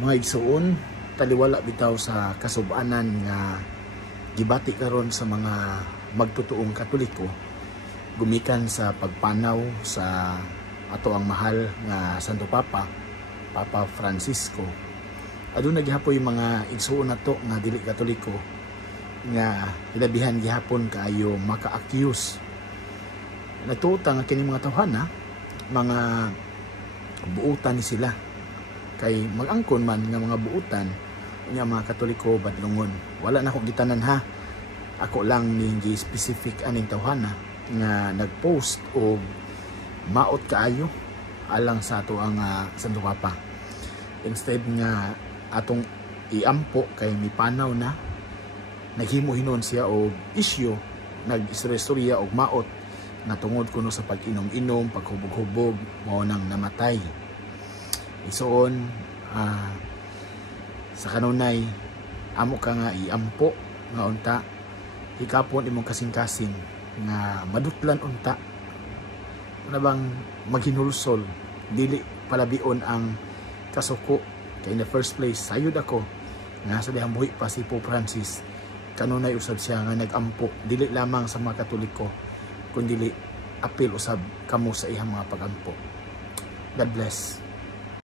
Mga igsuon, taliwala bitaw sa kasub-anan nga gibati karon sa mga magtutuong Katoliko gumikan sa pagpanaw sa ato ang mahal nga Santo Papa, Papa Francisco. Aduna gihapoy mga igsuon nato nga dili Katoliko nga hilabihan gihapon kaayo maka-accuse. Natuta nga kini mga tawhana, mga buutan ni sila. Kay mag-angkon man nga mga buutan nga mga Katoliko badlungon. Wala na ako gitanan ha. Ako lang ni specific aning tawhana nga nagpost o maot kaayo alang sa ato ang Santo Papa. Instead nga atong iampo kay mipanaw na naghimo hinon siya og isyu, nag-istorya og maot na tungod kuno sa pag-inom-inom, paghubog-hubog, mao nang namatay. Isoon sa kanunay amo ka nga iampo nga unta hikapon imong kasing-kasing nga madutlan unta na bang maghinulsol dili palabion ang kasuko. Kay in the first place sayod ako nga sa dihang buhi pa si Pope Francis, kanunay usab siya nga nag-ampo dili lamang sa mga Katoliko kundi apil usab kamo sa iyang mga pagampo. God bless.